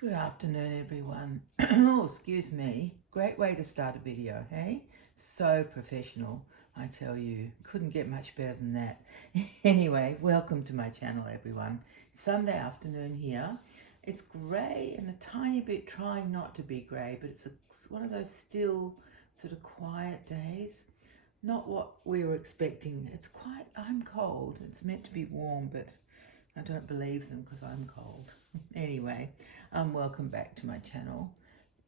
Good afternoon, everyone. Oh, excuse me. Great way to start a video, hey? So professional, I tell you. Couldn't get much better than that. Anyway, welcome to my channel, everyone. Sunday afternoon here. It's grey and a tiny bit trying not to be grey, but it's one of those still sort of quiet days. Not what we were expecting. I'm cold. It's meant to be warm, but I don't believe them because I'm cold. Anyway, welcome back to my channel.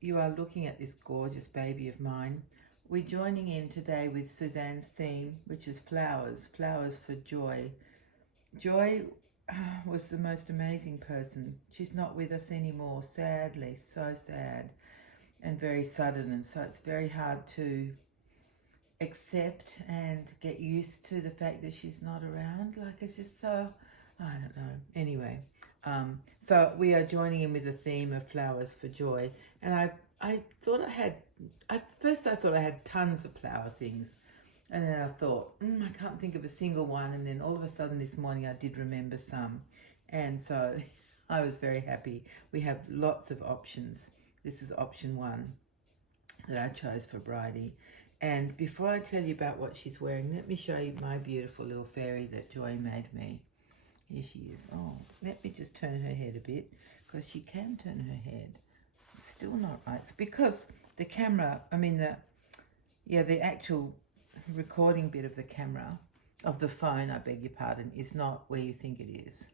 You are looking at this gorgeous baby of mine. We're joining in today with Suzanne's theme, which is flowers for Joy. Joy was the most amazing person. She's not with us anymore, sadly, so sad and very sudden, and so it's very hard to accept and get used to the fact that she's not around. Like, it's just so, I don't know. Anyway, so we are joining in with the theme of flowers for joy. And I thought at first I thought I had tons of flower things. And then I thought, I can't think of a single one. And then all of a sudden this morning I did remember some. And so I was very happy. We have lots of options. This is option 1 that I chose for Bridie. And before I tell you about what she's wearing, let me show you my beautiful little fairy that Joy made me. Here she is. Oh, let me just turn her head a bit, because she can turn her head. It's still not right. It's because the camera, the actual recording bit of the camera, of the phone, I beg your pardon, is not where you think it is.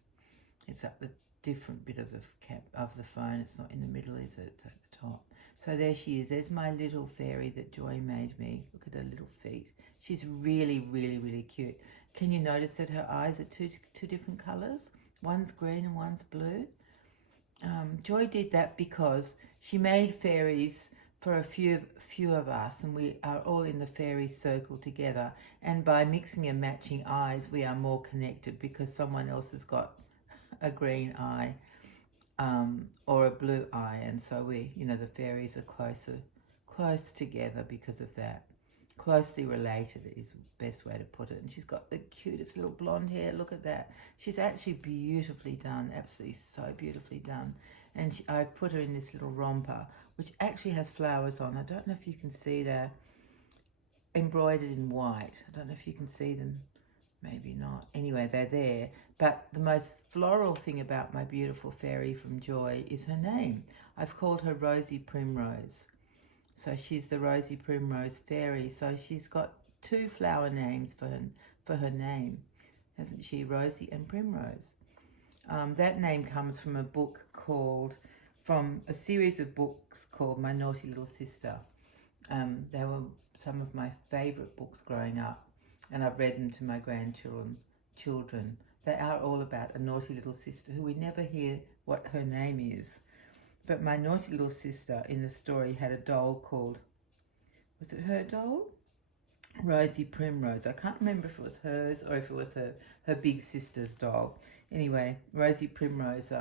It's at the different bit of the phone. It's not in the middle, is it? It's at the top. So there she is. There's my little fairy that Joy made me. Look at her little feet. She's really, really, really cute. Can you notice that her eyes are two different colours? One's green and one's blue. Joy did that because she made fairies for a few of us, and we are all in the fairy circle together. And by mixing and matching eyes, we are more connected because someone else has got a green eye or a blue eye, and so the fairies are close together because of that. Closely related is the best way to put it. And she's got the cutest little blonde hair. Look at that. She's actually beautifully done, absolutely so beautifully done. And I put her in this little romper, which actually has flowers on. I don't know if you can see they're embroidered in white. I don't know if you can see them. Maybe not. Anyway, they're there. But the most floral thing about my beautiful fairy from Joy is her name. I've called her Rosie Primrose. So she's the Rosie Primrose fairy. So she's got 2 flower names for her name, hasn't she? Rosie and Primrose. That name comes from from a series of books called My Naughty Little Sister. They were some of my favourite books growing up, and I've read them to my grandchildren. They are all about a naughty little sister who we never hear what her name is. But my naughty little sister in the story had a doll called, was it her doll? Rosie Primrose. I can't remember if it was hers or if it was her big sister's doll. Anyway, Rosie Primrose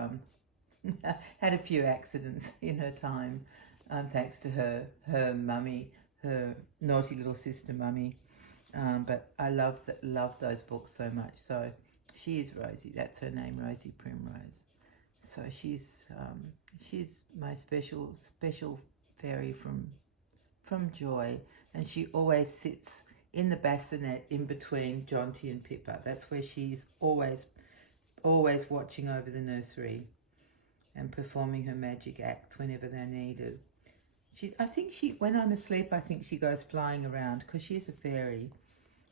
had a few accidents in her time, thanks to her mummy, her naughty little sister mummy. But I love those books so much. So she is Rosie. That's her name, Rosie Primrose. So she's my special fairy from Joy, and she always sits in the bassinet in between Jonty and Pippa. That's where she's always watching over the nursery and performing her magic acts whenever they're needed. When I'm asleep, I think she goes flying around because she's a fairy.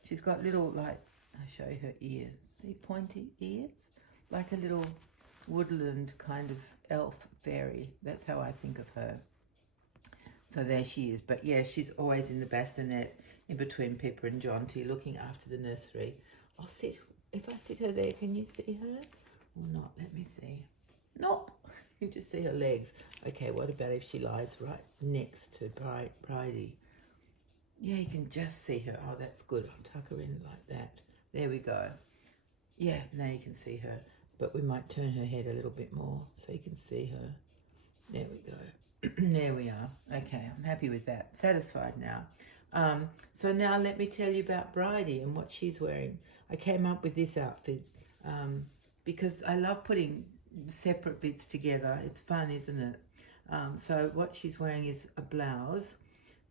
She's got little, like, I'll show you her ears. See, pointy ears? Like a little woodland kind of elf fairy. That's how I think of her. So there she is. But yeah, she's always in the bassinet in between Pippa and Jonty, looking after the nursery. If I sit her there, can you see her or not? Let me see. Nope. You just see her legs. Okay, what about if she lies right next to Bridie? Yeah, you can just see her. Oh, that's good. I'll tuck her in like that. There we go. Yeah, now you can see her. But we might turn her head a little bit more so you can see her. There we go. There we are. Okay, I'm happy with that. Satisfied now. So now let me tell you about Bridie and what she's wearing. I came up with this outfit because I love putting separate bits together. It's fun, isn't it? So what she's wearing is a blouse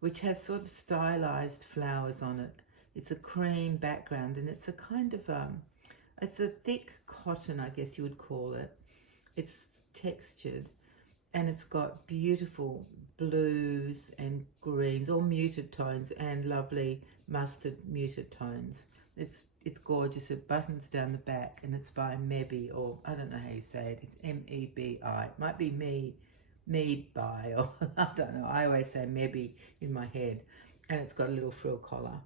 which has sort of stylized flowers on it. It's a cream background, and it's a kind of it's a thick cotton, I guess you would call it. It's textured, and it's got beautiful blues and greens, all muted tones, and lovely mustard muted tones. It's gorgeous. It buttons down the back, and it's by Mebi, or I don't know how you say it. It's M-E-B-I. It might be me by, or I don't know. I always say Mebi in my head. And it's got a little frill collar,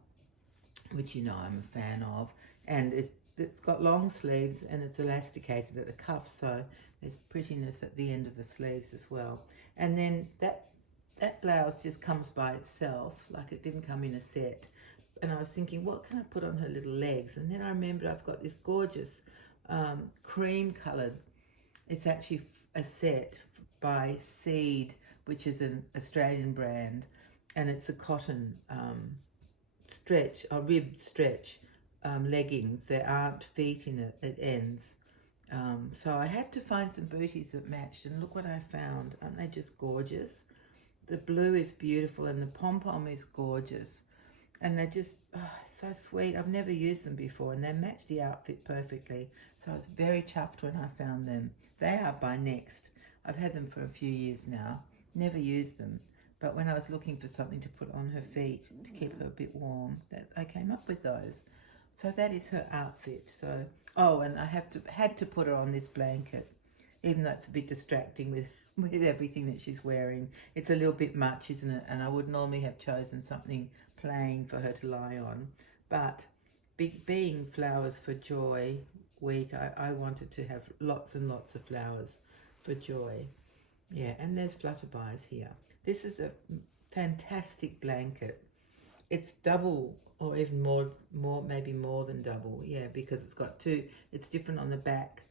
which you know I'm a fan of. And it's got long sleeves, and it's elasticated at the cuffs, so there's prettiness at the end of the sleeves as well. And then that blouse just comes by itself, like it didn't come in a set. And I was thinking, what can I put on her little legs? And then I remembered I've got this gorgeous cream coloured, it's actually a set by Seed, which is an Australian brand, and it's a cotton stretch, a ribbed stretch leggings. There aren't feet in it, it ends. So I had to find some booties that matched, and look what I found. Aren't they just gorgeous? The blue is beautiful, and the pom-pom is gorgeous. And they're just so sweet. I've never used them before, and they match the outfit perfectly. So I was very chuffed when I found them. They are by Next. I've had them for a few years now. Never used them. But when I was looking for something to put on her feet to keep her a bit warm, I came up with those. So that is her outfit. So, oh, and I had to put her on this blanket, even though it's a bit distracting with everything that she's wearing. It's a little bit much, isn't it? And I would normally have chosen something plain for her to lie on, but being Flowers for Joy week, I wanted to have lots and lots of flowers for joy. Yeah, and there's flutterbys here. This is a fantastic blanket. It's double, or even more, maybe more than double. Yeah, because it's got two. It's different on the back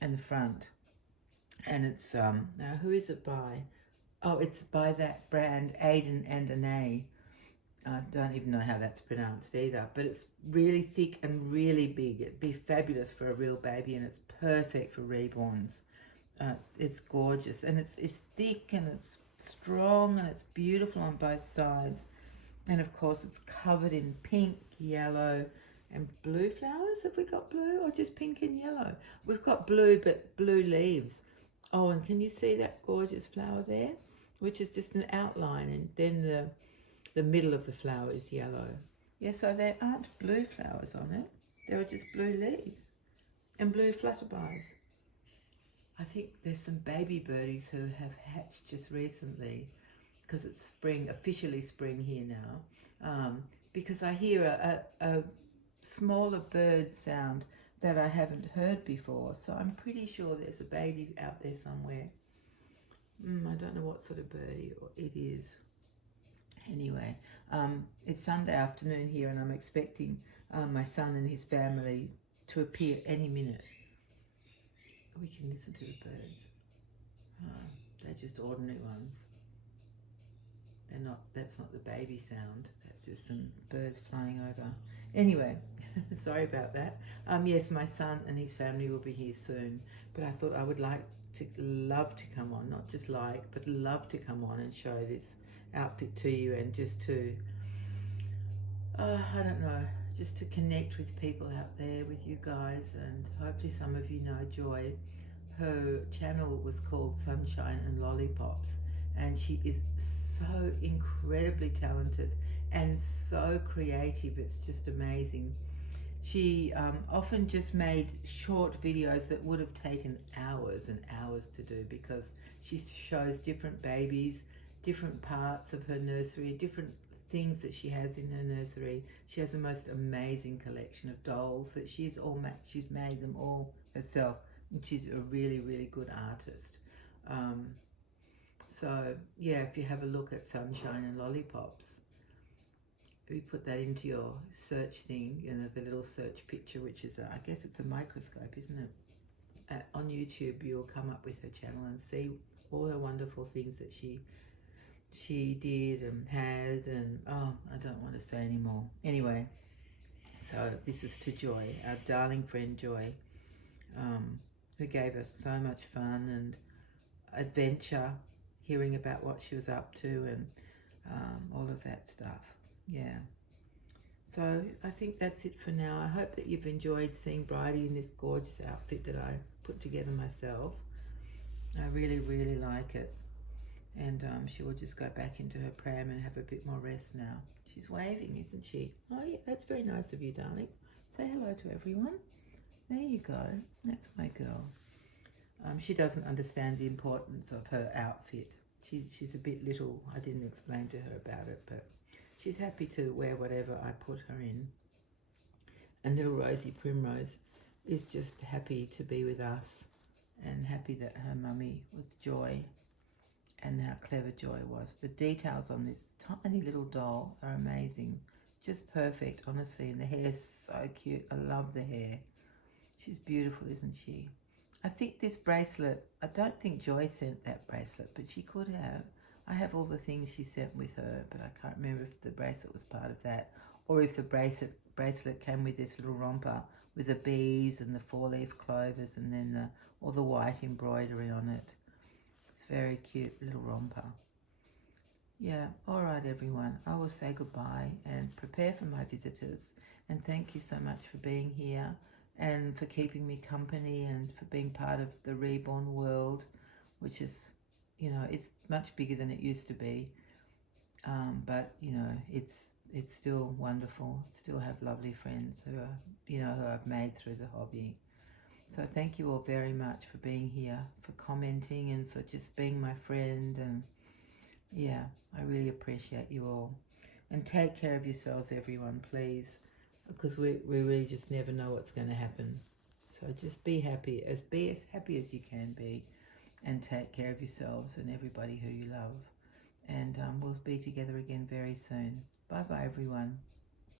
and the front. And it's now, who is it by? Oh, it's by that brand, Aiden and Anae. I don't even know how that's pronounced either, but it's really thick and really big. It'd be fabulous for a real baby, and it's perfect for reborns. It's gorgeous, and it's thick, and it's strong, and it's beautiful on both sides. And of course it's covered in pink, yellow and blue flowers. Have we got blue, or just pink and yellow? We've got blue, but blue leaves. Oh, and can you see that gorgeous flower there, which is just an outline, and then the middle of the flower is yellow. Yeah, so there aren't blue flowers on it. There are just blue leaves and blue flutterbys. I think there's some baby birdies who have hatched just recently, because it's spring, officially spring here now, because I hear a smaller bird sound that I haven't heard before. So I'm pretty sure there's a baby out there somewhere. I don't know what sort of birdie it is. Anyway, it's Sunday afternoon here, and I'm expecting my son and his family to appear any minute. We can listen to the birds. They're just ordinary ones. They're not. That's not the baby sound. That's just some birds flying over. Anyway, sorry about that. Yes, my son and his family will be here soon, but I thought I would love to come on, not just like, but love to come on and show this outfit to you, and just to I don't know, just to connect with people out there, with you guys. And hopefully some of you know Joy. Her channel was called Sunshine and Lollipops, and she is so incredibly talented and so creative. It's just amazing. She often just made short videos that would have taken hours and hours to do, because she shows different babies, different parts of her nursery, different things that she has in her nursery. She has the most amazing collection of dolls that she's made them all herself, and she's a really, really good artist. So yeah, if you have a look at Sunshine and Lollipops, we put that into your search thing, the little search picture, which is I guess it's a microscope, isn't it? On YouTube, you'll come up with her channel and see all her wonderful things that she did and had, and oh, I don't want to say anymore. Anyway, so this is to Joy, our darling friend Joy, who gave us so much fun and adventure, hearing about what she was up to and all of that stuff. Yeah. So I think that's it for now. I hope that you've enjoyed seeing Bridie in this gorgeous outfit that I put together myself. I really, really like it. And she will just go back into her pram and have a bit more rest now. She's waving, isn't she? Oh yeah, that's very nice of you, darling. Say hello to everyone. There you go. That's my girl. She doesn't understand the importance of her outfit. She's a bit little. I didn't explain to her about it, but she's happy to wear whatever I put her in. And little Rosie Primrose is just happy to be with us and happy that her mummy was Joy and how clever Joy was. The details on this tiny little doll are amazing. Just perfect, honestly. And the hair's so cute. I love the hair. She's beautiful, isn't she? I think this bracelet, I don't think Joy sent that bracelet, but she could have. I have all the things she sent with her, but I can't remember if the bracelet was part of that or if the bracelet came with this little romper with the bees and the 4-leaf clovers and then all the white embroidery on it. It's very cute little romper. Yeah, all right, everyone. I will say goodbye and prepare for my visitors. And thank you so much for being here and for keeping me company and for being part of the reborn world, which is, you know, it's much bigger than it used to be. But, you know, it's still wonderful. Still have lovely friends who are, you know, who I've made through the hobby. So thank you all very much for being here, for commenting and for just being my friend. And yeah, I really appreciate you all. And take care of yourselves, everyone, please, because we really just never know what's going to happen. So just be happy as happy as you can be, and take care of yourselves and everybody who you love. And we'll be together again very soon. Bye-bye, everyone.